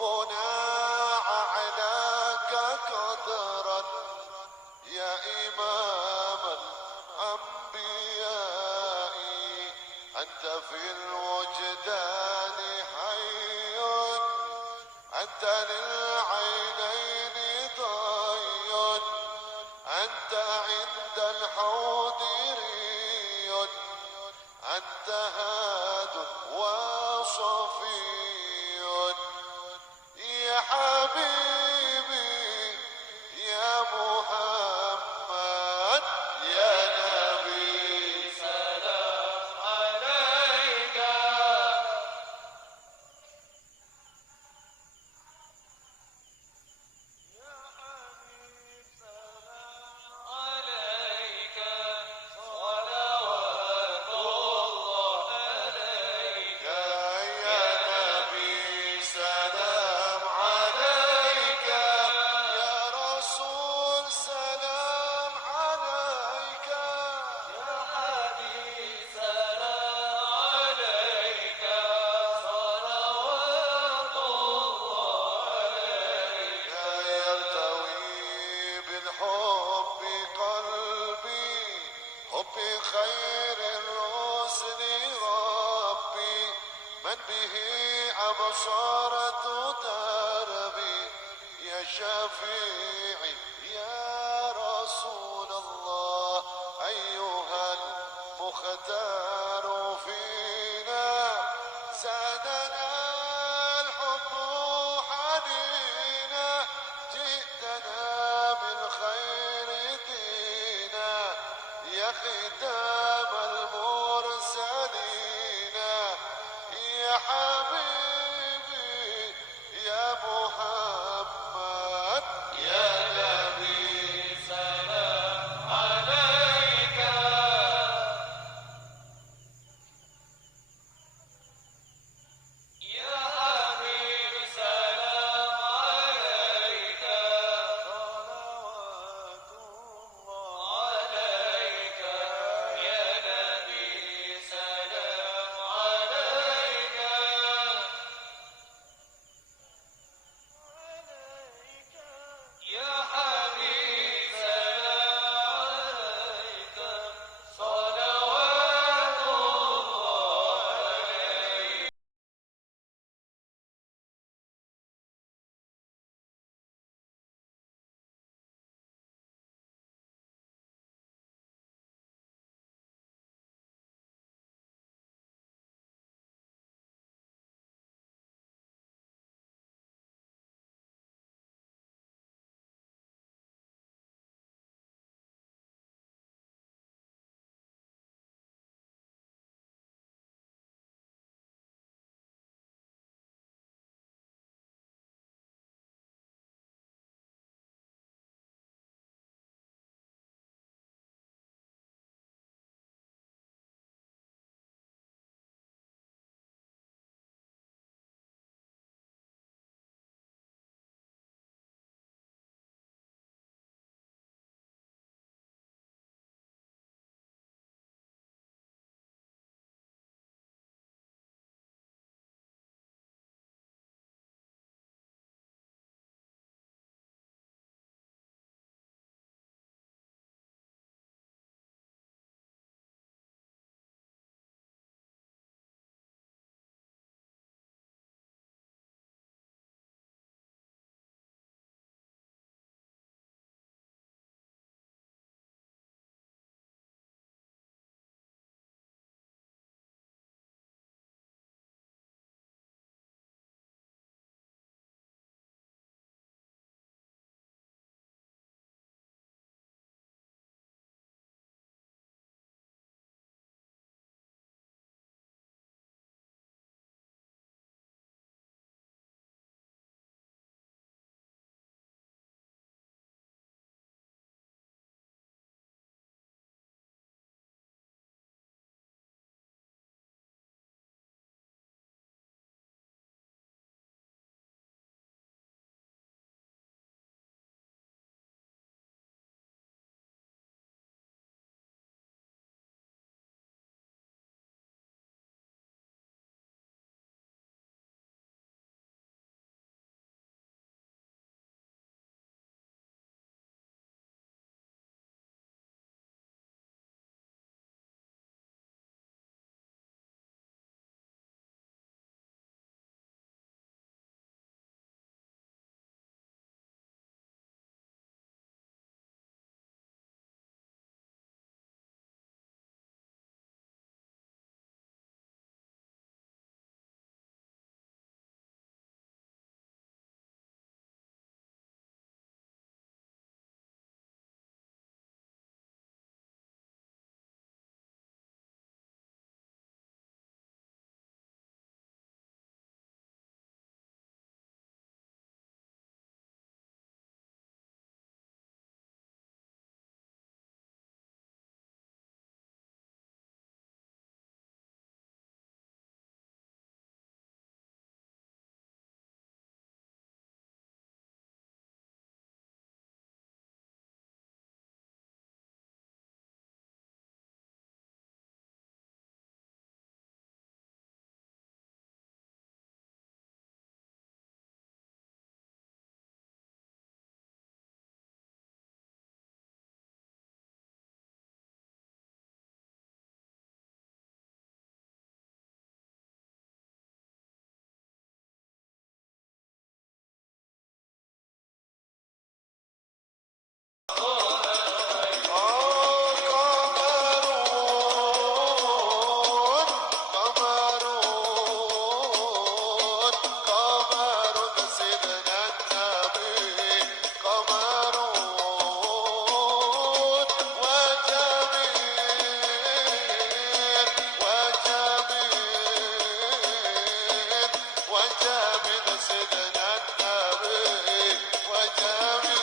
حبنا أعلاك قدرا يا إمام الأنبياء، أنت في الوجدان حي، أنت للعينين ضي، أنت عند الحوض ري، أنت هاد وصفي يا حبيبي يا محمد يا نبي سلام عليك. يا حبيب سلام عليك، صلوات الله عليك. يا نبي سلام عليك، يا رسول سلام عليك، يا حبيب سلام عليك، صلوات الله عليك. يرتوي بالحب قلبي، حب خير الرسل ربي، من به أبصرت دربي، يا شفيعي يا رسول الله، أيها المختار فينا، زادنا الحب حنينا، جئتنا بالخير دينا، يا ختام المرسلين، يا حبيبي يا محمد يا نبي سلام عليك. سيدنا النبي وجميل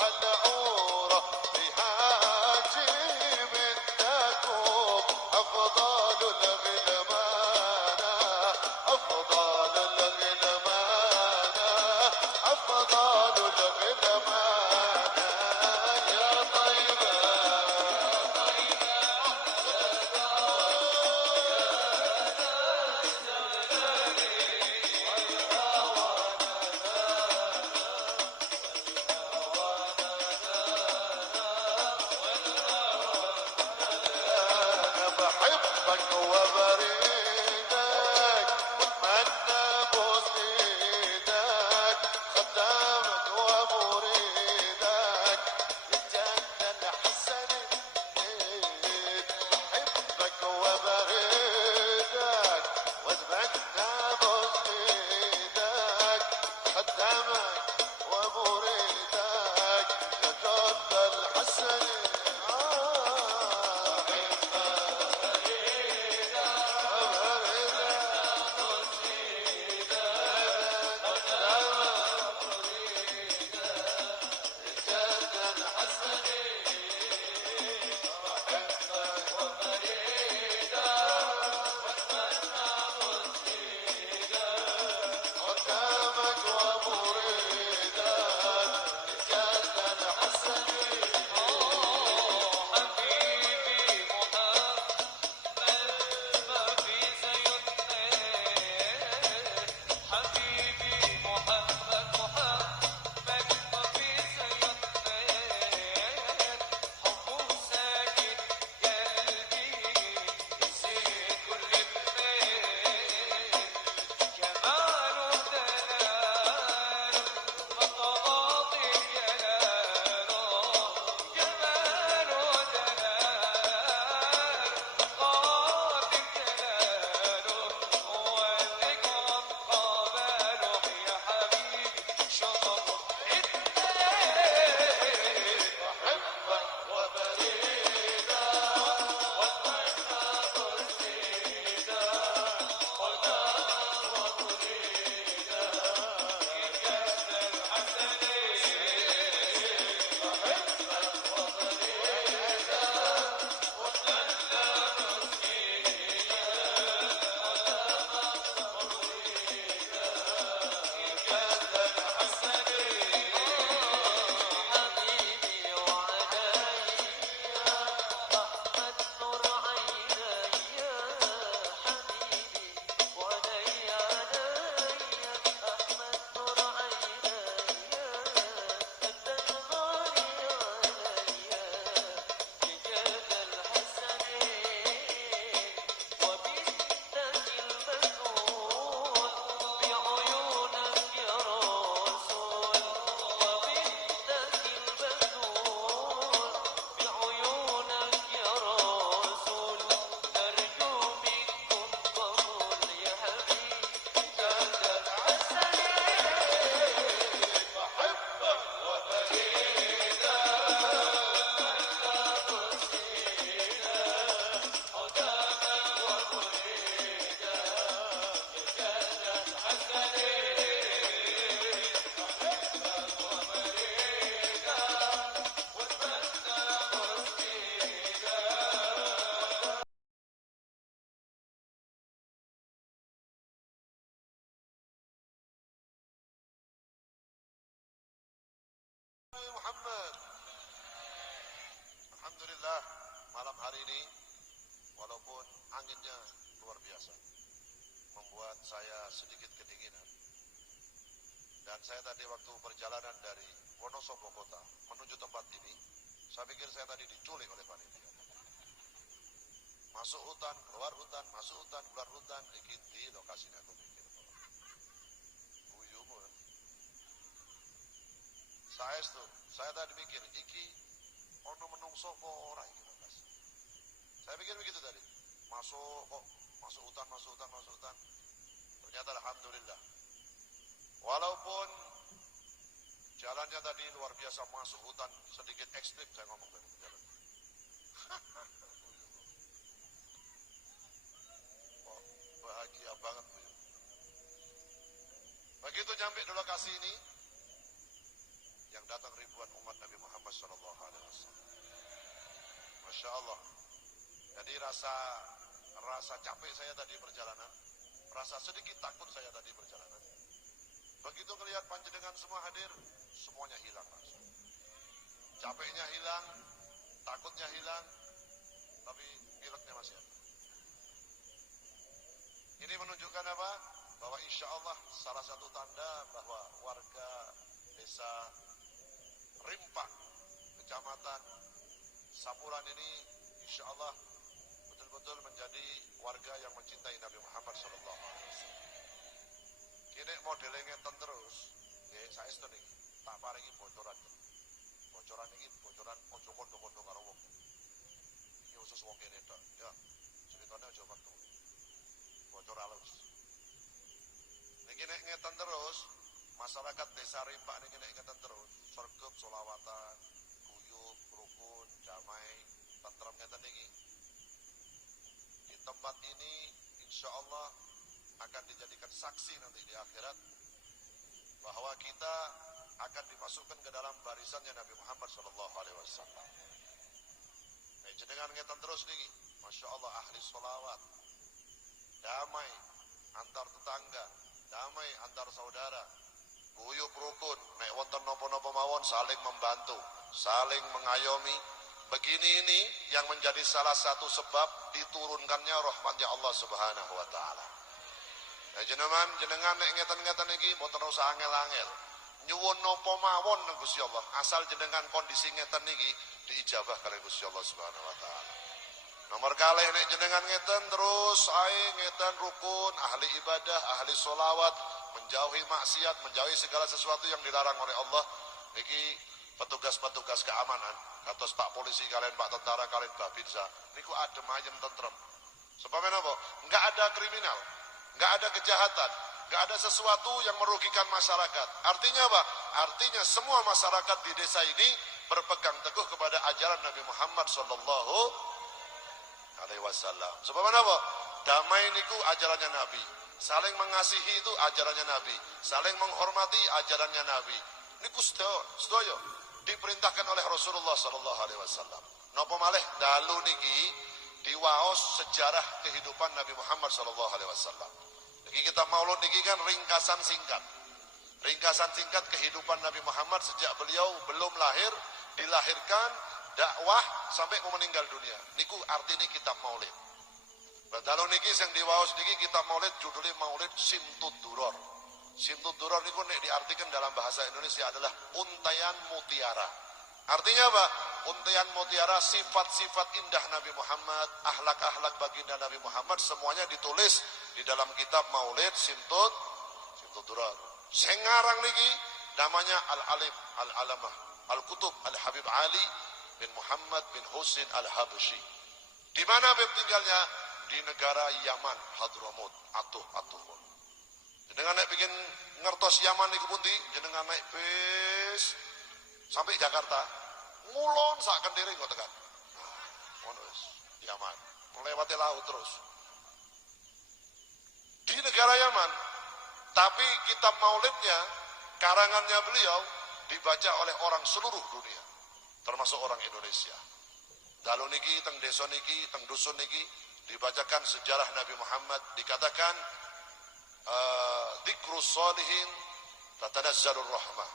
هالعورة بهاجي منكم أفضل الغلمانة أفضل الغلمانة أفضل الغلمانة يا طيبة أنا بحبك وبريدك واتمنى بوس ايدك خدامك ومريدك الجنة الحسنة بحبك وبريدك واتمنى بوس ايدك خدامك ومريدك الجنة الحسنة قدامك ومريدك الجنة الحسنة حبيبي محمد ما في زي اثنين حبيبي محمد ما في زي اثنين حبه ساكن قلبي يزيد كل اثنين جماله دلال مطاطي جلاله جماله دلال مطاطي جلاله والذكر قابله يا حبيبي شطر اثنين بحبك وبريدك حبيبي وعلي أحمد نور عيني حبيبي وعلي أحمد نور عيني أنت الغالي علي بجاه الحسنين وبنتك المكون بعيونك يا رسول وبنتك المكون بعيونك يا رسول نرجو منكم قبول يا حبيبي جاه الحسنين بحبك Muhammad. Alhamdulillah malam hari ini walaupun anginnya luar biasa membuat saya sedikit kedinginan dan saya tadi waktu perjalanan dari Wonosobo kota menuju tempat ini saya pikir saya tadi diculik oleh panitia masuk hutan, keluar hutan, masuk hutan, keluar hutan iki di lokasinya aku pikir buyumu saya tadi mikir iki ono menungso apa ora iki lokasi. Saya pikir begitu tadi. Masuk hutan. Ternyata alhamdulillah. Walaupun jalannya tadi luar biasa masuk hutan sedikit ekstrim saya ngomong tadi jalan. Oh, bahagia banget. Begitu nyampe di lokasi ini, yang datang ribuan umat Nabi Muhammad sallallahu alaihi wasallam. Masya Allah. Jadi rasa capek saya tadi perjalanan, rasa sedikit takut saya tadi perjalanan. Begitu ngelihat panjenengan semua hadir, semuanya hilang langsung. Capeknya hilang, takutnya hilang, tapi pileknya masih ada. Ini menunjukkan apa? Bahwa insya Allah salah satu tanda bahwa warga desa Rimpak, kecamatan Sapuran ini insya Allah betul-betul menjadi warga yang mencintai Nabi Muhammad SAW. Kini modelnya ngeten terus, ya saya ini tak paringi bocoran. Bocoran ini bocoran ojo kondo-kondo karo wong. Ini khusus wong kene tok. Ya, ceritanya aja waktu. Bocor halus. Niki nek ngeten terus, masyarakat desa Rimpak niki nek ngeten terus, sergep solawatan, guyub, rukun, damai, tentrem ngeten niki. Di tempat ini insya Allah akan dijadikan saksi nanti di akhirat bahwa kita akan dimasukkan ke dalam barisannya Nabi Muhammad SAW. Jenengan ngeten terus niki, masya Allah ahli solawat, damai antar tetangga, damai antar saudara, guyub rukun, nek wonten napa-napa mawon saling membantu, saling mengayomi. Begini ini yang menjadi salah satu sebab diturunkannya rahmatnya Allah Subhanahu wa taala. Jenengan nek ngeten-ngeten iki mboten usah angel-angel. Nyuwun napa mawon nang Gusti Allah, asal jenengan kondisi ngeten niki diijabah kali Gusti Allah Subhanahu wa taala. Nomor kalih nek jenengan ngeten terus ae ngeten rukun, ahli ibadah, ahli sholawat, menjauhi maksiat, menjauhi segala sesuatu yang dilarang oleh Allah. Iki petugas-petugas keamanan, kados Pak polisi kalian, Pak tentara kalian, Babinsa, niku adem ayem tentrem. Sebab menapa? Enggak ada kriminal, enggak ada kejahatan, enggak ada sesuatu yang merugikan masyarakat. Artinya apa? Artinya semua masyarakat di desa ini berpegang teguh kepada ajaran Nabi Muhammad sallallahu alaihi wasallam. Sebab menapa? Damai niku ajarannya Nabi. Saling mengasihi itu ajarannya Nabi. Saling menghormati ajarannya Nabi. Niku sedaya diperintahkan oleh Rasulullah sallallahu alaihi wasallam. Napa malih dalu niki diwaos sejarah kehidupan Nabi Muhammad sallallahu alaihi wasallam. Niki kita maulud niki kan ringkasan singkat. Ringkasan singkat kehidupan Nabi Muhammad sejak beliau belum lahir, dilahirkan, dakwah sampai mau meninggal dunia. Niku artinya kitab maulid. Dalu niki sing diwaos niki kitab maulid judulnya Maulid Simtud Duror. Simtud Duror niku nek diartikan dalam bahasa Indonesia adalah untaian mutiara. Artinya apa? Untaian mutiara, sifat-sifat indah Nabi Muhammad, akhlak-akhlak baginda Nabi Muhammad, semuanya ditulis di dalam kitab Maulid Simtud Duror. Sing ngarang niki namanya Al-Alim Al-Alamah Al-Kutub Al-Habib Ali bin Muhammad bin Husin Al-Habsyi. Di mana beliau tinggalnya? Di negara Yaman, Hadramut, atuh. Jenengan naik bikin ngertos Yaman niku pundi, jenengan naik bis sampai Jakarta. Ngulon sak Kendiri kok tekan. Ngono wis, Yaman. Melewati laut terus. Di negara Yaman, tapi kitab maulidnya, karangannya beliau dibaca oleh orang seluruh dunia, termasuk orang Indonesia. Dalu niki, teng desa niki, teng dusun niki, dibacakan sejarah Nabi Muhammad, dikatakan dzikrus sholihin tatanazzalur rahmah.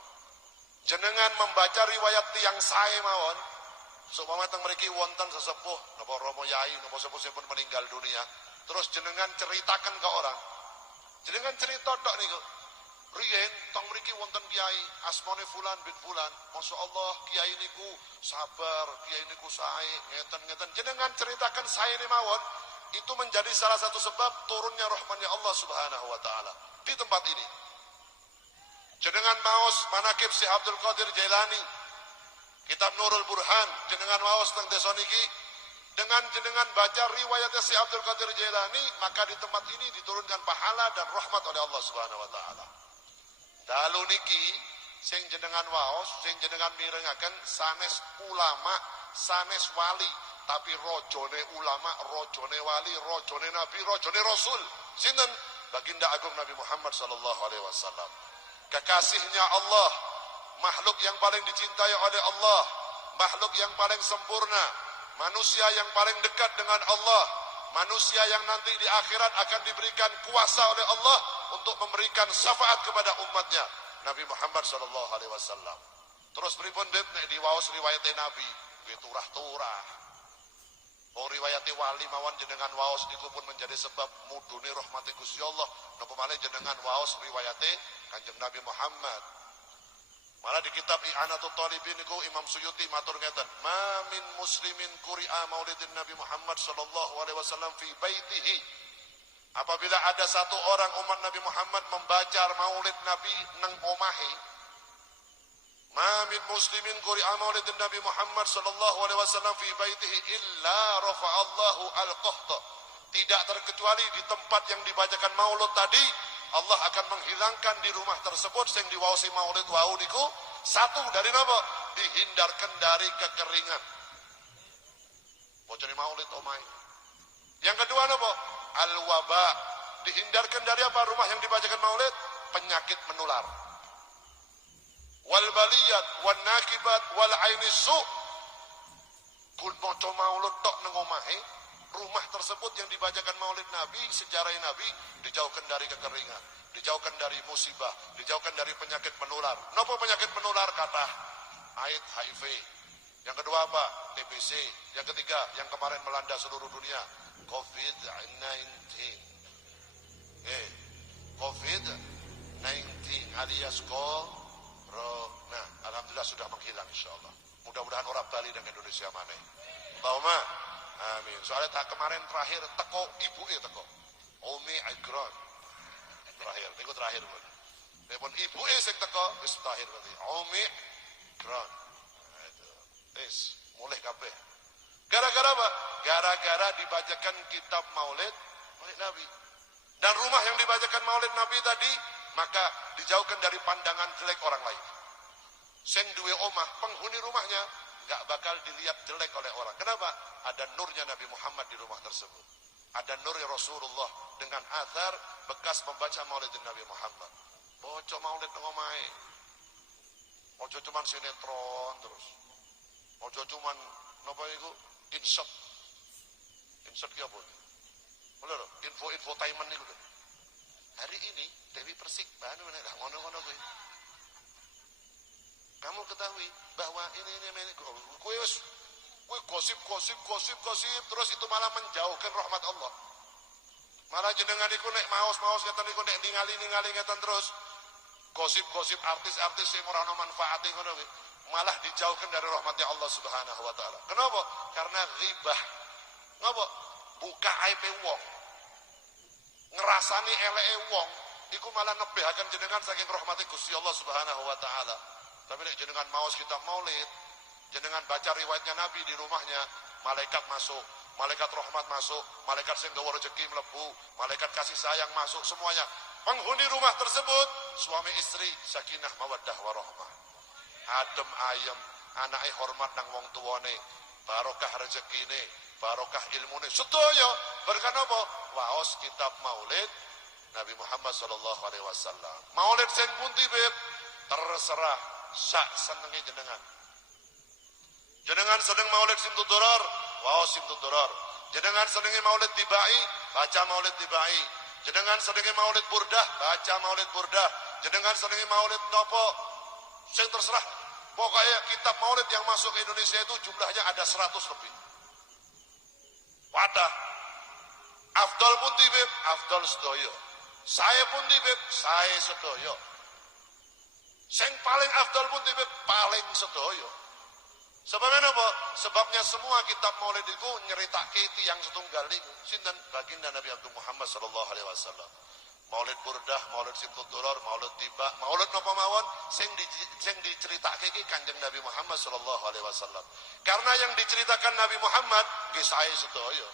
Jenengan membaca riwayat tiyang sae mawon, supaya teng mriki wonten sesepuh napa Romo Yai napa sepuh-sepuh meninggal dunia, terus jenengan ceritakan ke orang. Jenengan cerita tok niku. Riyen teng mriki wonten kiai asmane fulan bin fulan. Masyaallah kiai niku sabar, kiai niku sae, ngeten-ngeten. Jenengan ceritakan saene mawon, itu menjadi salah satu sebab turunnya rahmatnya Allah Subhanahu wa taala di tempat ini. Jenengan maos manakib Syekh Abdul Qadir Jailani, kitab Nurul Burhan, jenengan maos teng desa niki, dengan jenengan baca riwayatnya Syekh Abdul Qadir Jailani, maka di tempat ini diturunkan pahala dan rahmat oleh Allah Subhanahu wa taala. Dalu niki sing jenengan waos, sing jenengan mirengaken sanes ulama, sanes wali, tapi rojone ulama, rojone wali, rojone nabi, rojone rasul. Sinten? Baginda Agung Nabi Muhammad sallallahu alaihi wasallam. Kekasihnya Allah, makhluk yang paling dicintai oleh Allah, makhluk yang paling sempurna, manusia yang paling dekat dengan Allah, manusia yang nanti di akhirat akan diberikan kuasa oleh Allah untuk memberikan syafaat kepada umatnya, Nabi Muhammad sallallahu alaihi wasallam. Terus pripun Bib nek diwaos riwayat Nabi, nggih turah-turah. Oh riwayat wali mawon jenengan waos niku pun menjadi sebab mudune rahmati Gusti Allah. Napa malih jenengan waos riwayat Kanjeng Nabi Muhammad. Malah di kitab I'anatul Talibin niku Imam Suyuti matur ngeten, "Ma min muslimin quri'a maulidin Nabi Muhammad sallallahu alaihi wasallam fi baitihi." Apabila ada satu orang umat Nabi Muhammad membaca maulid Nabi nang omahe, "Ma min muslimin quri'a maulidin Nabi Muhammad sallallahu alaihi wasallam fi baitihi illa rafa'allahu al-qahta." Tidak terkecuali di tempat yang dibacakan maulud tadi, Allah akan menghilangkan di rumah tersebut sing diwaosi maulid wau niku satu dari napa? Dihindarkan dari kekeringan. Bocone maulid omahe. Yang kedua napa? Al-waba. Dihindarkan dari apa rumah yang dibacakan maulid? Penyakit menular. Wal baliyat wan nakibat wal aini su. Kun maca maulid tok nang omahe, rumah tersebut yang dibacakan maulid Nabi, sejarah Nabi, dijauhkan dari kekeringan, dijauhkan dari musibah, dijauhkan dari penyakit menular. Napa penyakit menular? Kata AIDS, HIV. Yang kedua apa? TBC. Yang ketiga, yang kemarin melanda seluruh dunia, COVID-19. COVID-19 alias Corona. Alhamdulillah sudah menghilang insyaallah. Mudah-mudahan orang Bali dan Indonesia maneh. Allahumma amin. Soalnya tak kemarin terakhir teko ibuke teko. Omicron. Terakhir, niku terakhir. Nek ibuke sing teko wis terakhir berarti. Omicron. Nah, itu. Wis mulai kabeh. Gara-gara apa? Gara-gara dibacakan kitab Maulid Nabi. Dan rumah yang dibacakan Maulid Nabi tadi, maka dijauhkan dari pandangan jelek orang lain. Sing duwe omah, penghuni rumahnya gak bakal dilihat jelek oleh orang. Kenapa? Ada nurnya Nabi Muhammad di rumah tersebut. Ada nurnya Rasulullah dengan athar bekas membaca maulid Nabi Muhammad. Boco maulid ngomai. Ojo cuman sinetron terus. Ojo cuman napa iku insert. Insert ki apa? Bener, infotainment niku. Hari ini Dewi Persik banu nek ngono-ngono kuwi. Kamu ketahui bahwa ini kue gosip terus itu malah menjauhkan rahmat Allah. Malah jenengan iku nek maos ngeten niku nek ningali ngeten terus gosip artis-artis sing ora ono manfaate ngono kuwi malah dijauhkan dari rahmatnya Allah Subhanahu wa taala. Kenapa? Karena ghibah. Ngapa? Buka aib wong. Ngerasani eleke wong iku malah nebehaken jenengan saking rahmati Gusti Allah Subhanahu wa taala. Tapi nek jenengan maos kitab maulid, jenengan baca riwayatnya Nabi di rumahnya, malaikat masuk, malaikat rahmat masuk, malaikat sing gawa rezeki mlebu, malaikat kasih sayang masuk semuanya. Penghuni rumah tersebut, suami istri sakinah mawaddah warahmah. Adem ayem, anake hormat nang wong tuwane, barokah rezekine, barokah ilmune. Sedaya berkah napa? Waos kitab maulid Nabi Muhammad sallallahu alaihi wasallam. Maulid sing pundi, Beb? Terserah sak senengi jenengan. Jenengan seneng maulid simtud doror, waos simtud doror. Jenengan senengi maulid tibai, baca maulid tibai. Jenengan senengi maulid burdah, baca maulid burdah. Jenengan senengi maulid nopo, sing terserah. Pokoknya kitab maulid yang masuk ke Indonesia itu jumlahnya ada 100 lebih. Wadah. Afdal pun tibib, afdal sedoyo. Saya pun tibib, saya sedoyo. Sing paling afdal pun tibib, paling sedoyo. Sebabnya apa? Sebabnya semua kitab maulid itu nyeritake tiyang setunggal niku. Sinten? Baginda Nabi Abdul Muhammad sallallahu alaihi wasallam. Maulid burdah, maulid simtud duror, maulid tiba, maulid napa mawon sing diceritake iki Kanjeng Nabi Muhammad sallallahu alaihi wasallam. Karena yang diceritakan Nabi Muhammad nggih sae sedaya.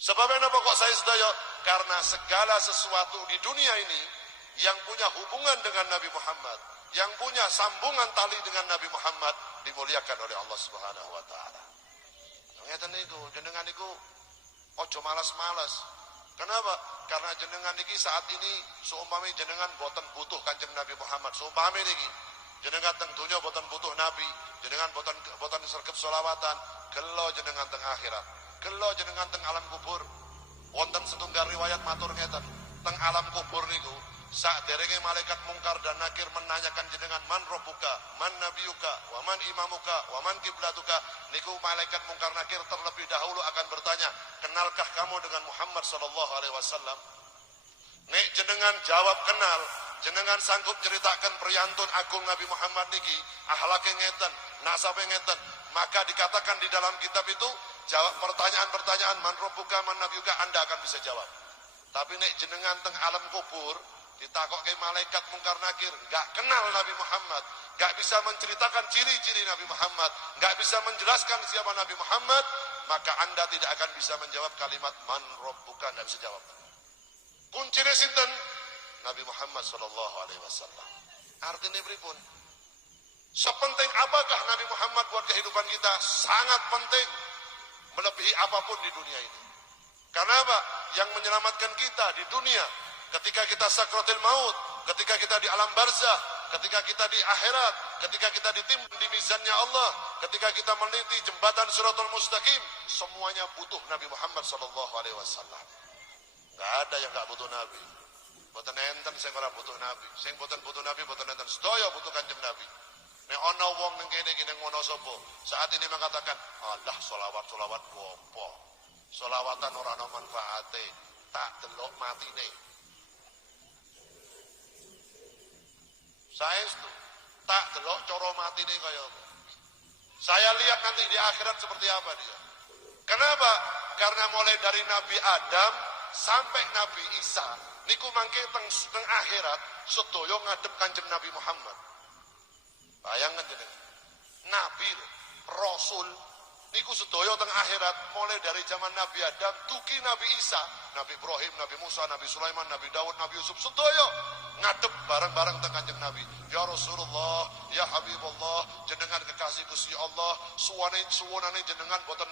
Sebabnya apa kok saya sedaya? Karena segala sesuatu di dunia ini yang punya hubungan dengan Nabi Muhammad, yang punya sambungan tali dengan Nabi Muhammad dimuliakan oleh Allah Subhanahu wa taala. Ngeten niku, jenengan niku ojo malas-malas. Kenapa? Karena jenengan niki saat ini seumpami jenengan boten butuh Kanjeng Nabi Muhammad. Seumpami niki jenengan teng dunya boten butuh nabi, jenengan boten sregep selawatan, gelo jenengan teng akhirat, gelo jenengan teng alam kubur. Wonten setunggal riwayat matur ngeten, teng alam kubur niku saderenge malaikat mungkar dan nakir menanyakan jenengan man rabbuka, man nabiyuka, wa man imamuka, wa man kiblatuka, niku malaikat mungkar nakir terlebih dahulu akan bertanya, kenalkah kamu dengan Muhammad sallallahu alaihi wasallam? Nek jenengan jawab kenal, jenengan sanggup ceritakan priyantun agung Nabi Muhammad niki, akhlake ngeten, nasabe ngeten, maka dikatakan di dalam kitab itu jawab pertanyaan-pertanyaan man rabbuka, man nabiyuka, Anda akan bisa jawab. Tapi nek jenengan teng alam kubur ditakokke malaikat mungkar nakir, enggak kenal Nabi Muhammad, enggak bisa menceritakan ciri-ciri Nabi Muhammad, enggak bisa menjelaskan siapa Nabi Muhammad, maka Anda tidak akan bisa menjawab kalimat man rabbuka, enggak bisa jawab. Kuncine sinten? Nabi Muhammad sallallahu alaihi wasallam. Artinya pripun? Sepenting apakah Nabi Muhammad buat kehidupan kita? Sangat penting, melebihi apapun di dunia ini. Karena apa? Yang menyelamatkan kita di dunia, ketika kita sakratul maut, ketika kita di alam barzah, ketika kita di akhirat, ketika kita ditimbang di mizannya Allah, ketika kita meniti jembatan Shiratal Mustaqim, semuanya butuh Nabi Muhammad sallallahu alaihi wasallam. Enggak ada yang enggak butuh Nabi. Boten enten sing ora butuh Nabi. Sing boten butuh Nabi boten enten sedaya butuh Kanjeng Nabi. Nek ana wong ning kene iki ning ngono sapa, saat ini mengatakan, "Allah selawat-selawat opo? Selawatan ora ana manfaate, tak delok matine." Saestu tak delok cara matine kaya apa. Saya lihat nanti di akhirat seperti apa dia. Kenapa? Karena mulai dari Nabi Adam sampai Nabi Isa niku mangke teng akhirat sedaya ngadep Kanjeng Nabi Muhammad. Bayangkan jenengan. Nabi, Rasul niku sedaya teng akhirat mulai dari zaman Nabi Adam tuki Nabi Isa, Nabi Ibrahim, Nabi Musa, Nabi Sulaiman, Nabi Daud, Nabi Yusuf sedaya ngadep bareng-bareng teng Kanjeng Nabi. Ya Rasulullah, ya Habibullah, jenengan kekasih Gusti Allah, suwunane jenengan boten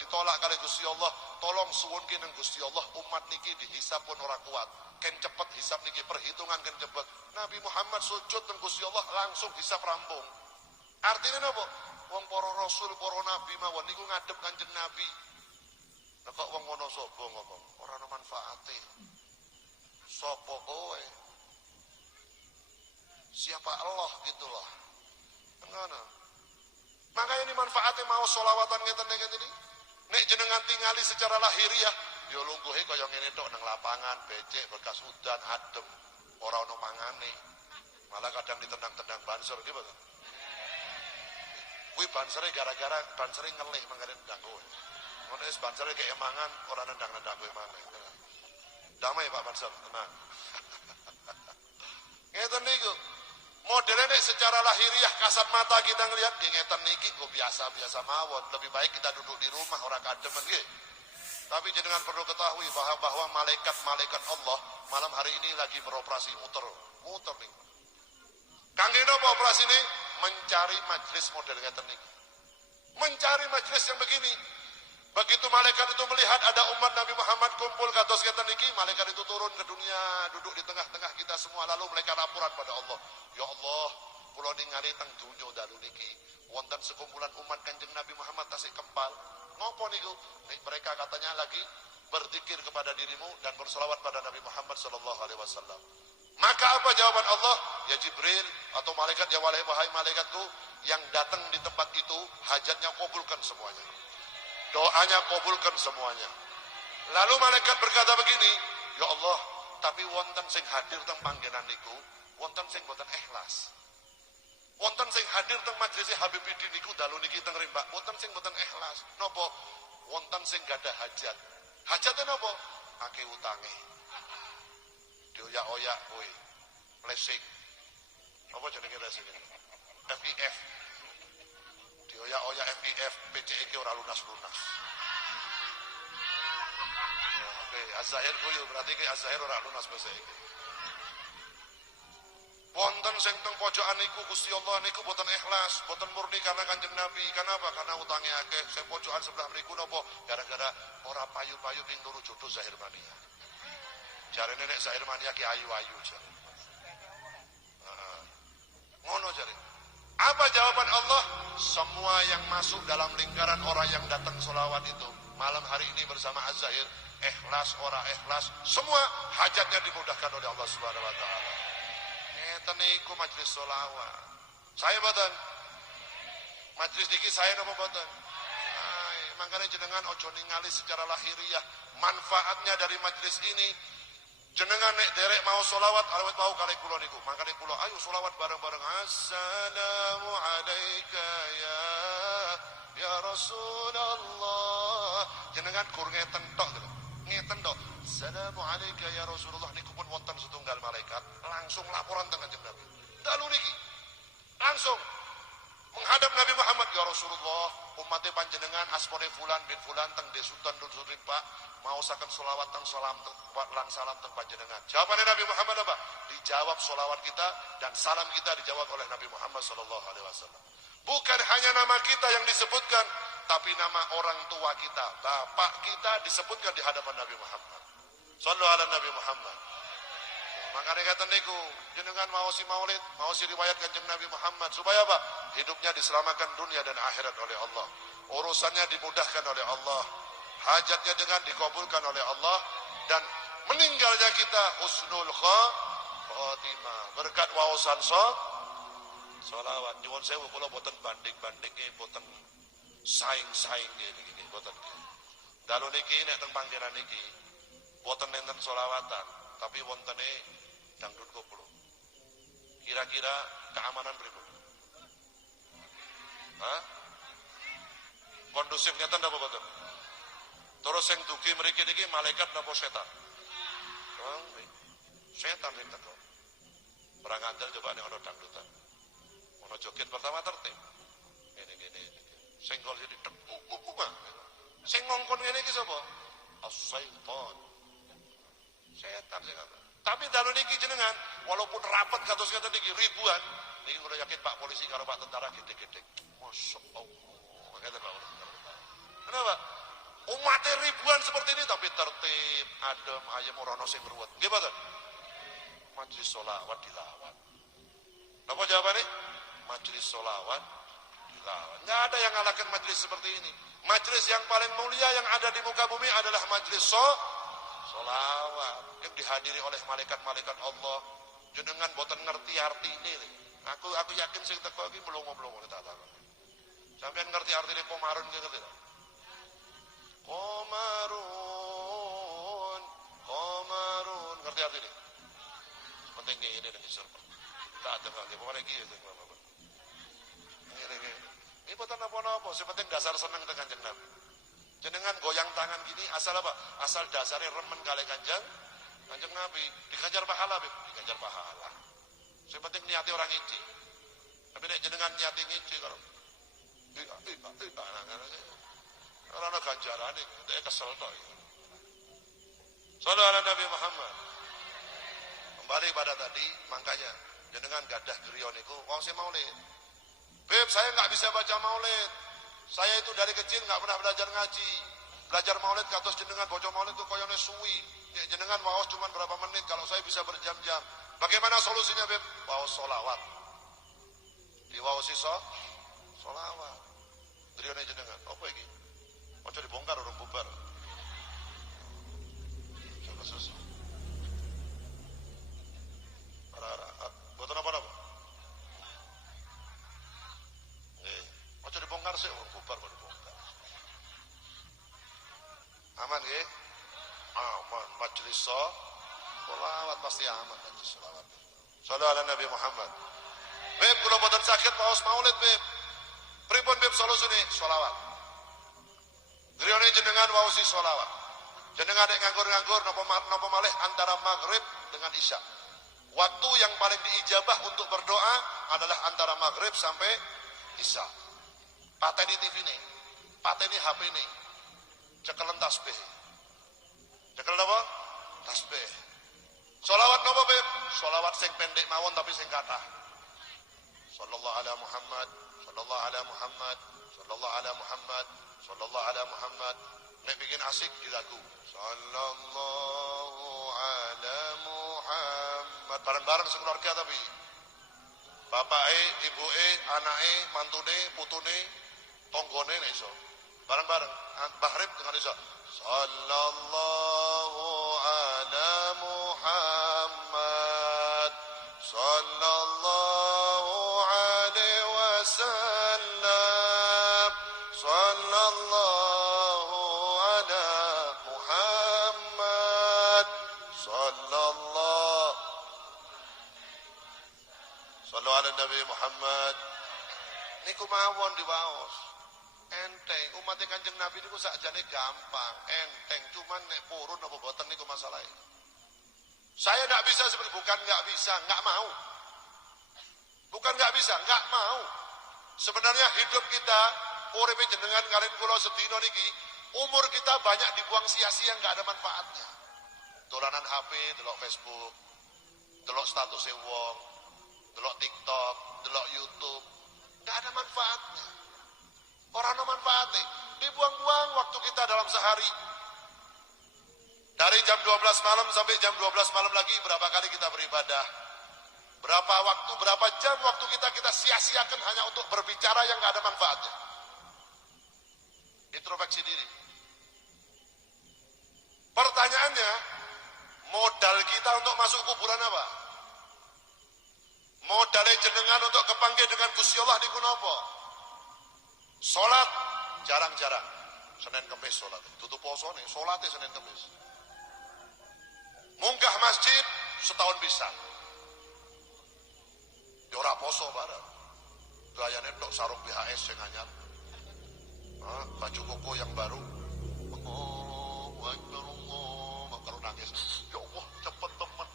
ditolak kali Gusti Allah. Tolong suwunke nang Gusti Allah, umat niki dihisab pun ora kuat. Ken cepet hisab niki, perhitungan ken cepet. Nabi Muhammad sujud nang Gusti Allah langsung hisab rampung. Artinya napa? Wong para rasul, para nabi mawon niku ngadep Kanjeng Nabi. Nek kok wong ngono sapa ngomong, ora ana manfaate. Sapa kowe? Siapa Allah gitu loh. Ngono. Makanya ini manfaatnya mau sholawatan ngeten-ngeten ini. Nek jenengan tingali secara lahiriah, yo lungguhe kaya ngene tok nang lapangan, becek bekas udan, adem, ora ono mangane. Malah kadang ditendang-tendang banser gitu. Kuwi bansere gara-gara bansere ngelih mangane ndang kowe. Ngono wis bansere kaya mangan ora nendang-nendang kowe maneh. Damai Pak Banser, tenang. Ngeten niku. Modelnya secara lahiriah kasat mata kita ngelihat ngeten niki kok biasa-biasa mawon. Lebih baik kita duduk di rumah orang kademen nggih. Tapi jenengan perlu ketahui bahwa malaikat-malaikat Allah malam hari ini lagi beroperasi muter nih. Kangge napa operasi ini? Mencari majelis model ngeten niki. Mencari majelis yang begini. Begitu malaikat itu melihat ada umat Nabi Muhammad kumpul kados ngeten niki, malaikat itu turun ke dunia, duduk di tengah-tengah kita semua, lalu mereka laporan pada Allah. Ya Allah, kula ningali teng donya dalu niki wonten sekumpulan umat Kanjeng Nabi Muhammad tasik kempal. Ngopo niku? Mereka katanya lagi berzikir kepada dirimu dan berselawat pada Nabi Muhammad sallallahu alaihi wasallam. Maka apa jawaban Allah? Ya Jibril atau malaikat, ya wahai malaikatku yang datang di tempat itu, hajatnya kabulkan semuanya. Doanya kabulkan semuanya. Lalu malaikat berkata begini, ya Allah, tapi wonten sing hadir teng panggenan niku, wonten sing boten ikhlas. Wonten sing hadir teng majelis Habib Bidin niku dalu niki teng Rimba, wonten sing boten ikhlas. Napa? Wonten sing gadah hajat. Hajate napa? Akeh utange. Dioyak-oyak kowe. Flashing. Apa jenenge flashing? FIF. Dioyak-oyak FIF, PCE ora lunas-lunas. Oke, Az-Zahir guyu berarti ki Az-Zahir ora lunas bahasa iki. Wonten sing teng pojokan niku Gusti Allah niku boten ikhlas, boten murni karena Kanjeng Nabi. Kenapa? Karena utangnya akeh. Sing pojokan sebelah mriku napa? Gara-gara ora payu-payu ping turu jodoh Zahir Mania. Jarene nek Zahir Mania ki ayu-ayu jare. Ngono jare. Apa jawaban Allah? Semua yang masuk dalam lingkaran orang yang datang sholawat itu malam hari ini bersama Az-Zahir, ikhlas ora ikhlas, semua hajatnya dimudahkan oleh Allah Subhanahu wa taala. Ngeten niku majelis sholawat. Saya mboten. Majelis niki saya napa mboten? Makanya jenengan ojo ningali secara lahiriah manfaatnya dari majelis ini. Jenengan nek derek mau sholawat awet mau kali kula niku. Makanya kula ayo sholawat bareng-bareng. Assalamu alayka ya Rasulullah. Jenengan kur ngeten tok gitu. Ngeten tok. Assalamu alayka ya Rasulullah niku pun wonten setunggal malaikat langsung laporan teng Kanjeng Nabi. Dalu niki langsung menghadap Nabi Muhammad, ya Rasulullah, umatnya panjenengan aspone fulan bin fulan teng desutan dun Pak mau saken sholawat teng salam lan salam teng panjenengan. Jawabannya Nabi Muhammad apa? Dijawab sholawat kita dan salam kita dijawab oleh Nabi Muhammad sallallahu alaihi wasallam. Bukan hanya nama kita yang disebutkan, tapi nama orang tua kita, bapak kita disebutkan di hadapan Nabi Muhammad. Sallallahu alaihi Nabi Muhammad. Makanya kata niku, jenengan mau si maulid, mau si riwayat Kanjeng Nabi Muhammad supaya apa? Hidupnya diselamatkan dunia dan akhirat oleh Allah. Urusannya dimudahkan oleh Allah. Hajatnya dengan dikabulkan oleh Allah dan meninggalnya kita husnul khotimah. Berkat waosan sholawat. Nyuwun sewu kula boten banding-bandinge, boten saing-saing nggih boten. Dalu niki nek teng panggeran niki boten enten sholawatan, tapi wontene dangdut koplo. Kira-kira keamanan pripun? Hah? Kondusif ngeten apa boten? Terus sing dugi mriki niki malaikat napa setan? Setan sing teko. Perang andel coba nek ana dangdutan. Ana joget pertama tertib. Ngene. Senggol jadi tekuk. Sing ngongkon ngene iki sapa? As-syaitan. Setan sing ngono. Tapi dalu niki jenengan walaupun rapat kados ngeten niki ribuan, niki kula yakin Pak polisi karo Pak tentara gede-gede. Masyaallah. Ngeten Pak. Kenapa? Umatnya ribuan seperti ini tapi tertib, adem, ayem ora ono sing ruwet. Nggih mboten? Majelis sholawat dilawat. Napa jawabannya? Majelis sholawat dilawat. Nggak ada yang ngalahkan majelis seperti ini. Majelis yang paling mulia yang ada di muka bumi adalah majelis sholawat yang dihadiri oleh malaikat-malaikat Allah. Jenengan boten ngerti arti ini. Aku yakin sing teko iki melongo-melongo tak takon. Sampeyan ngerti artine komarun ki ngerti ta? Komarun ngerti artine? Penting ini ning isor. Tak ada kok pokoknya iki sing apa. Ini boten apa-apa, sing penting dasar seneng tekan Kanjeng Nabi. Jenengan goyang tangan gini asal apa? Asal dasarnya remen kali Kanjeng Nabi. Diganjar pahala, Beb. Diganjar pahala. Sing penting niati orang iki. Tapi nek jenengan niati ngiji karo ora ana ganjarane, nek kesel tok. Sallallahu alaihi Nabi Muhammad. Kembali pada tadi, makanya jenengan gadah griya niku wong sing maulid. Beb, saya enggak bisa baca maulid. Saya itu dari kecil enggak pernah belajar ngaji. Belajar maulid kados jenengan baca maulid itu koyone suwi. Ya, jenengan waos cuma berapa menit, kalau saya bisa berjam-jam. Bagaimana solusinya, Beb? Waos sholawat. Diwaosi sholawat. Driyone jenengan, apa iki? Ojo dibongkar urung bubar. Coba susu. Boten apa-apa. Nggih. Ojo dibongkar sih urung bubar baru bongkar. Aman nggih? Aman. Majelis sholawat pasti aman majelis sholawat. Shallallahu alaihi Nabi Muhammad. Beb, kula boten sakit maos maulid, Beb. Pripun Beb solusine? Sholawat. Griyane jenengan waosi sholawat. Jenengan nek nganggur-nganggur napa malih antara maghrib dengan isya. Waktu yang paling diijabah untuk berdoa adalah antara maghrib sampai isya. Pateni TV ini, pateni HP ini, cekelen tasbih. Cekel apa? Tasbih. Sholawat napa, Beb? Sholawat sing pendek mawon tapi sing kathah. Sallallahu ala Muhammad, sallallahu ala Muhammad, sallallahu ala Muhammad, sallallahu ala Muhammad. Nek bikin asik di lagu. Sallallahu ala Muhammad. Bareng-bareng sekeluarga tapi. Bapake, ibuke, anake, mantune, putune, tonggone nek iso. Bareng-bareng maghrib dengan iso. Sallallahu ala Muhammad. Sallallahu alaihi wasallam. Sallallahu ala Muhammad. Sallallahu Sallu ala Nabi Muhammad. Niku mawon diwaos. Enteng, umat Kanjeng Nabi niku sakjane gampang, enteng, cuman nek purun apa boten niku masalahnya. Saya enggak bisa seperti bukan enggak bisa, enggak mau. Bukan enggak bisa, enggak mau. Sebenarnya hidup kita, urip jenengan kalian kula sedina niki, umur kita banyak dibuang sia-sia enggak ada manfaatnya. Dolanan HP, delok Facebook, delok status wong, delok TikTok, delok YouTube, enggak ada manfaatnya. Orang no manfaatnya, dibuang-buang waktu kita dalam sehari. Dari jam 12 malam sampai jam 12 malam lagi berapa kali kita beribadah? Berapa waktu, berapa jam waktu kita sia-siakan hanya untuk berbicara yang gak ada manfaatnya. Introspeksi diri. Pertanyaannya, modal kita untuk masuk kuburan apa? Modalnya jenengan untuk kepanggil dengan Gusti Allah di kunopo? Sholat jarang-jarang, Senin Kemis sholat, tutup poso nih, sholatnya Senin Kemis. Munggah masjid setahun bisa. Yora poso bareng. Gayanya dok sarung BHS yang anyar. Baju koko yang baru. Kalau nangis, ya Allah cepet temen.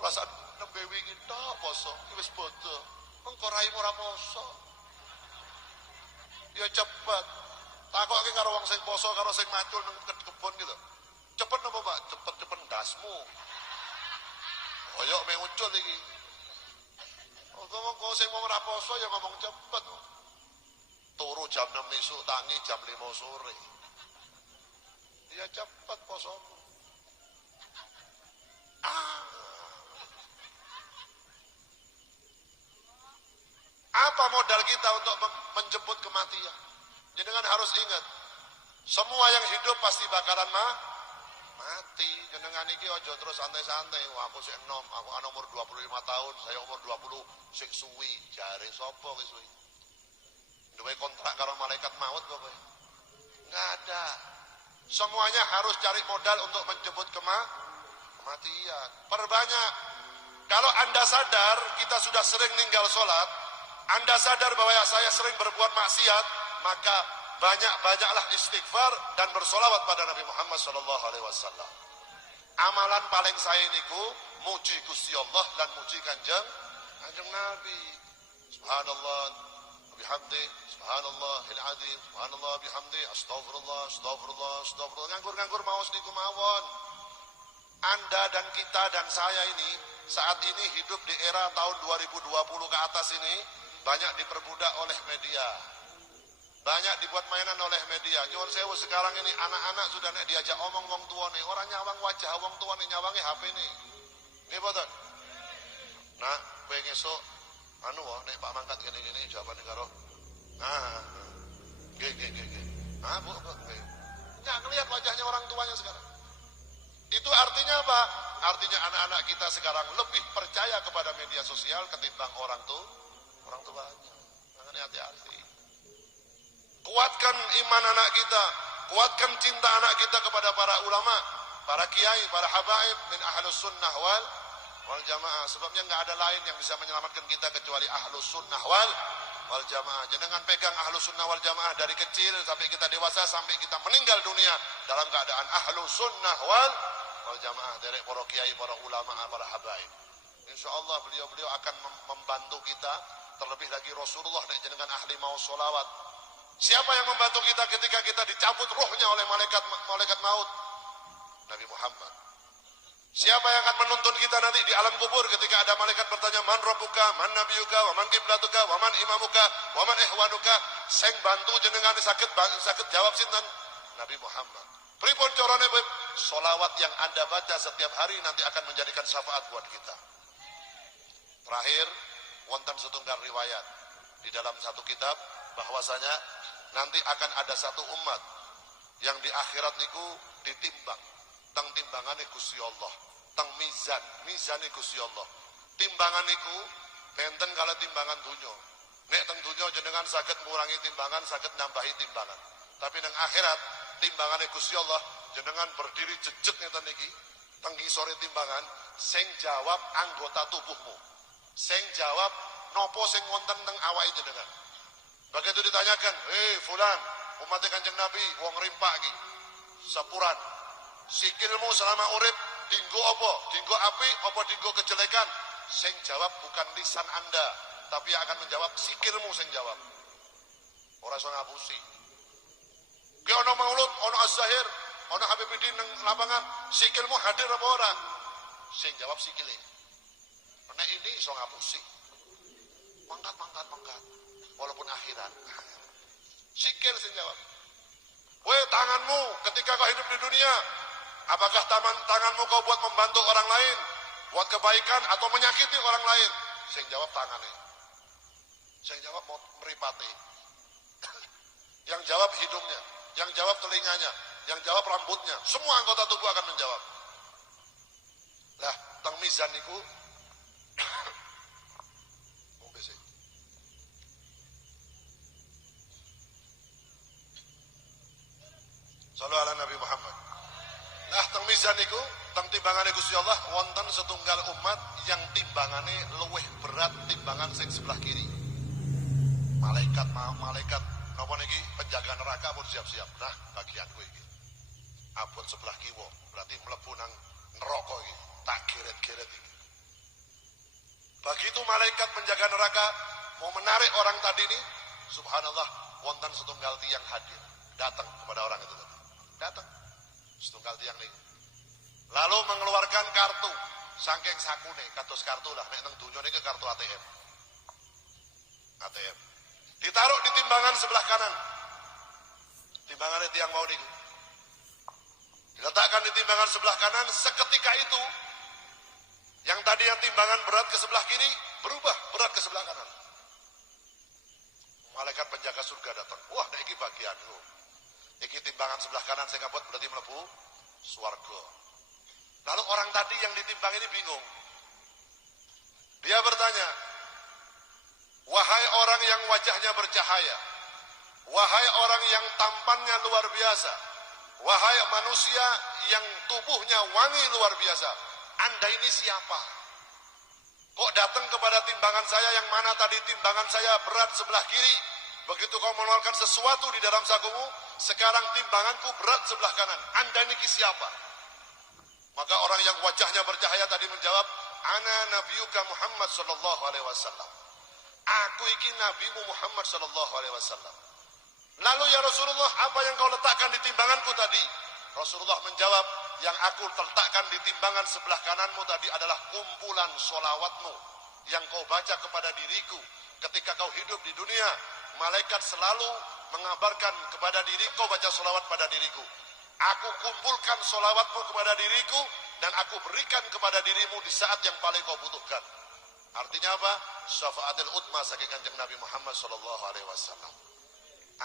Perasaan nembe wingi tak poso, wis bodoh. Engkau raimu ora poso. Ya cepet. Takoke karo wong sing poso karo sing macul nang kebon gitu. Cepet napa, Pak? Cepet ndasmu. Koyok mengucul iki. Ngomong sing wong ora poso ya ngomong cepet. Turu jam 6 esuk tangi jam 5 sore. Ya cepet posomu. Apa modal kita untuk menjemput kematian? Jenengan harus ingat, semua yang hidup pasti bakalan mati. Jenengan iki ojo terus santai-santai. Wah, aku sik enom, aku ana umur 25 tahun, saya umur 20 sik suwi. Jare sapa ki suwi? Duwe kontrak karo malaikat maut pokoke. Enggak ada. Semuanya harus cari modal untuk menjemput kematian. Perbanyak. Kalau Anda sadar kita sudah sering ninggal sholat, Anda sadar bahwa saya sering berbuat maksiat, maka banyak-banyaklah istighfar dan bersolawat pada Nabi Muhammad SAW. Amalan paling saya niku muji Gusti Allah dan muji kanjeng Nabi. Subhanallah bihamdi, subhanallahil azim, subhanallah bihamdi, astagfirullah, astagfirullah, astagfirullah. Nganggur-nganggur maos niku mawon. Anda dan kita dan saya ini saat ini hidup di era tahun 2020 ke atas ini banyak diperbudak oleh media, banyak dibuat mainan oleh media. Nyuwun sewu sekarang ini anak-anak sudah nek diajak omong wong tua nih, orang nyawang wajah wong tua nih, nyawangi HP nih. Nggih boten? Nah, kowe ngesuk anu wae nek Pak mangkat gini-gini jawabane karo nggih. Bu. Nggak ngelihat wajahnya orang tuanya sekarang. Itu artinya apa? Artinya anak-anak kita sekarang lebih percaya kepada media sosial ketimbang orang tuanya. Makanya hati-hati. Kuatkan iman anak kita, kuatkan cinta anak kita kepada para ulama, para kiai, para habaib min ahlus sunnah wal jamaah. Sebabnya nggak ada lain yang bisa menyelamatkan kita kecuali ahlus sunnah wal jamaah. Jangan pegang ahlus sunnah wal jamaah dari kecil sampai kita dewasa, sampai kita meninggal dunia dalam keadaan ahlus sunnah wal jamaah, dari para kiai, para ulama, para habaib. Insyaallah beliau-beliau akan membantu kita. Terlebih lagi Rasulullah nek jenengan ahli mau sholawat. Siapa yang membantu kita ketika kita dicabut ruhnya oleh malaikat maut? Nabi Muhammad. Siapa yang akan menuntun kita nanti di alam kubur ketika ada malaikat bertanya, man rabbuka, man nabiyuka, wa man kiblatuka, wa man imamuka, wa man ihwanuka? Sing bantu jenengan sakit jawab sinten? Nabi Muhammad. Pripun carane sholawat yang Anda baca setiap hari nanti akan menjadikan syafaat buat kita. Terakhir, wonten setunggal riwayat di dalam satu kitab bahwasanya nanti akan ada satu umat yang di akhirat niku ditimbang teng timbangane Gusti Allah, teng mizane Gusti Allah. Timbangan niku benten kala timbangan dunya. Nek teng dunya jenengan saged ngurangi timbangan, saged nambahi timbangan. Tapi nang akhirat timbangane Gusti Allah jenengan berdiri jejet ngeten niki teng ngisore timbangan, sing jawab anggota tubuhmu. Sing jawab nopo sing wonten teng awake jenengan. Begitu ditanyakan, fulan, umat Kanjeng Nabi wong rimpak iki. Sepuran. Sikilmu selama urip dinggo apa? Dinggo apik apa dinggo kejelekan? Sing jawab bukan lisan Anda, tapi yang akan menjawab sikilmu sing jawab. Ora iso ngapusi. Ki ana maulud, ana az-zahir, ana HPBD nang lapangan, sikilmu hadir apa ora? Sing jawab sikile. Nek ini iso ngapusi. Mangkat. Walaupun akhirat. Sikil sing jawab. Weh, tanganmu ketika kau hidup di dunia, apakah tanganmu kau buat membantu orang lain, buat kebaikan atau menyakiti orang lain? Sing jawab tangannya. Sing jawab mau meripati. Yang jawab hidungnya, yang jawab telinganya, yang jawab rambutnya. Semua anggota tubuh akan menjawab. Lah, teng mizan niku Sallallahu ala Nabi Muhammad. Nah, teng mizan niku, teng timbangane Gusti Allah wonten setunggal umat yang timbangane luwih berat timbangan sing sebelah kiri. Malaikat napa niki penjaga neraka pun siap-siap. Nah, bagianku iki. Abot sebelah kiwa, berarti mlebu nang neraka iki. Tak geret-geret iki. Begitu malaikat penjaga neraka mau menarik orang tadi ini, subhanallah, wonten setunggal tiang hadir, datang kepada orang itu tadi. Datang setunggal tiang nih, lalu mengeluarkan kartu saking sakune kados kartu lah nek nang donya niki kartu ATM ditaruh di timbangan sebelah kanan, timbangannya tiang mau niku diletakkan di timbangan sebelah kanan. Seketika itu yang tadinya timbangan berat ke sebelah kiri berubah berat ke sebelah kanan. Malaikat penjaga surga datang, wah nek iki bagianku. Iki timbangan sebelah kanan saya kabut berarti mlebu swarga. Lalu orang tadi yang ditimbang ini bingung. Dia bertanya, wahai orang yang wajahnya bercahaya, wahai orang yang tampannya luar biasa, wahai manusia yang tubuhnya wangi luar biasa, Anda ini siapa? Kok datang kepada timbangan saya yang mana tadi timbangan saya berat sebelah kiri? Begitu kau mengeluarkan sesuatu di dalam sakumu, sekarang timbanganku berat sebelah kanan. Anda ini siapa? Maka orang yang wajahnya bercahaya tadi menjawab, ana nabiyuka Muhammad sallallahu alaihi wasallam. Aku iki nabimu Muhammad sallallahu alaihi wasallam. Lalu ya Rasulullah, apa yang kau letakkan di timbanganku tadi? Rasulullah menjawab, yang aku letakkan di timbangan sebelah kananmu tadi adalah kumpulan solawatmu yang kau baca kepada diriku ketika kau hidup di dunia. Malaikat selalu mengabarkan kepada diriku baca solawat pada diriku. Aku kumpulkan solawatmu kepada diriku dan aku berikan kepada dirimu di saat yang paling kau butuhkan. Artinya apa? Syafaatul utma saking Kanjeng Nabi Muhammad sallallahu alaihi wasallam.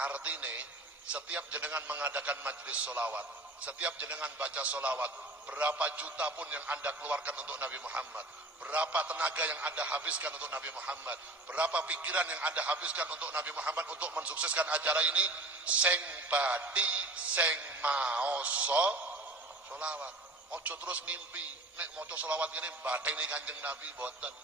Artinya setiap jenengan mengadakan majelis solawat, setiap jenengan baca solawat, berapa juta pun yang Anda keluarkan untuk Nabi Muhammad, berapa tenaga yang Anda habiskan untuk Nabi Muhammad, berapa pikiran yang Anda habiskan untuk Nabi Muhammad untuk mensukseskan acara ini, sing badi sing maoso solawat. Ojo terus mimpi nek maca solawat ini badeni Kanjeng Nabi boten.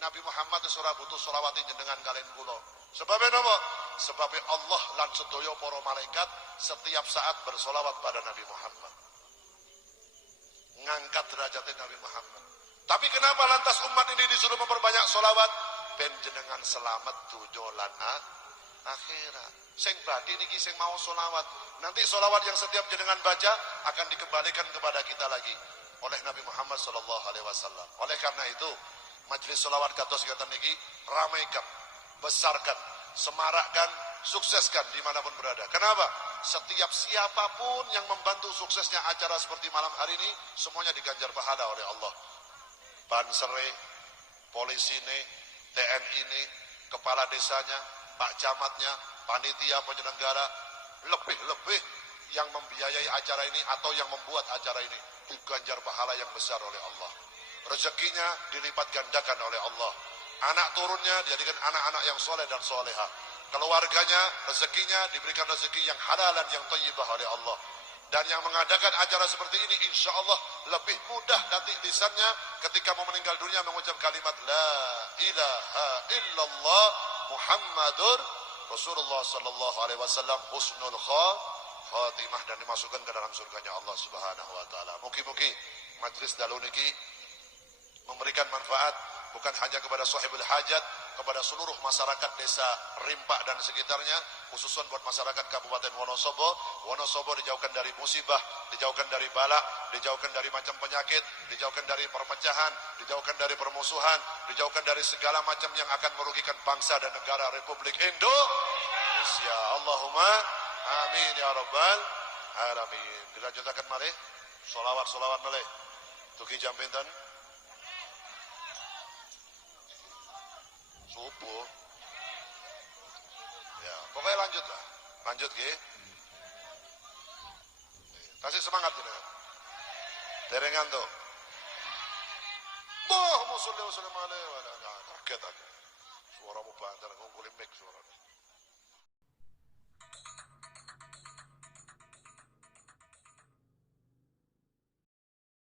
Nabi Muhammad ora butuh solawat jenengan kalian kula. Sebabnya napa? Sebabnya Allah lan sedaya para malaikat setiap saat bersolawat pada Nabi Muhammad, ngangkat derajatnya Nabi Muhammad. Tapi kenapa lantas umat ini disuruh memperbanyak solawat? Ben jenengan selamat dunya lan akhirat. Sing badi niki sing mau solawat. Nanti solawat yang setiap jenengan baca akan dikembalikan kepada kita lagi oleh Nabi Muhammad sallallahu alaihi wasallam. Oleh karena itu, majelis solawat kados ngeten niki ramaikan, besarkan, semarakkan, sukseskan dimanapun berada. Kenapa? Setiap siapapun yang membantu suksesnya acara seperti malam hari ini, semuanya diganjar pahala oleh Allah. Bansere, polisine, TNI ini, kepala desanya, Pak Camatnya, panitia penyelenggara, lebih-lebih yang membiayai acara ini atau yang membuat acara ini diganjar pahala yang besar oleh Allah. Rezekinya dilipat gandakan oleh Allah. Anak turunnya dijadikan anak-anak yang soleh dan soleha. Keluarganya, rezekinya diberikan rezeki yang halal dan yang thayyibah oleh Allah. Dan yang mengadakan acara seperti ini insya Allah lebih mudah nanti lisannya ketika mau meninggal dunia mengucap kalimat La ilaha illallah Muhammadur Rasulullah sallallahu alaihi wasallam husnul khatimah, dan dimasukkan ke dalam surganya Allah Subhanahu wa taala. Mugi-mugi majlis dalu niki memberikan manfaat bukan hanya kepada sahibul hajat, kepada seluruh masyarakat desa Rimpak dan sekitarnya, khususnya buat masyarakat Kabupaten Wonosobo. Wonosobo dijauhkan dari musibah, dijauhkan dari balak, dijauhkan dari macam penyakit, dijauhkan dari perpecahan, dijauhkan dari permusuhan, dijauhkan dari segala macam yang akan merugikan bangsa dan negara Republik Indonesia. Allahumma amin ya rabbal alamin. Dilanjutkan malih, solawat malih. Tuki jam pinten? Subuh. Ya, pokoknya lanjut ke. Kasih semangat ini. Terengan tuh. Allahumma sholli wa sallim alaihi wa ala alihi. Kaget aku. Suaramu bantar, ngungkulin mic suaranya.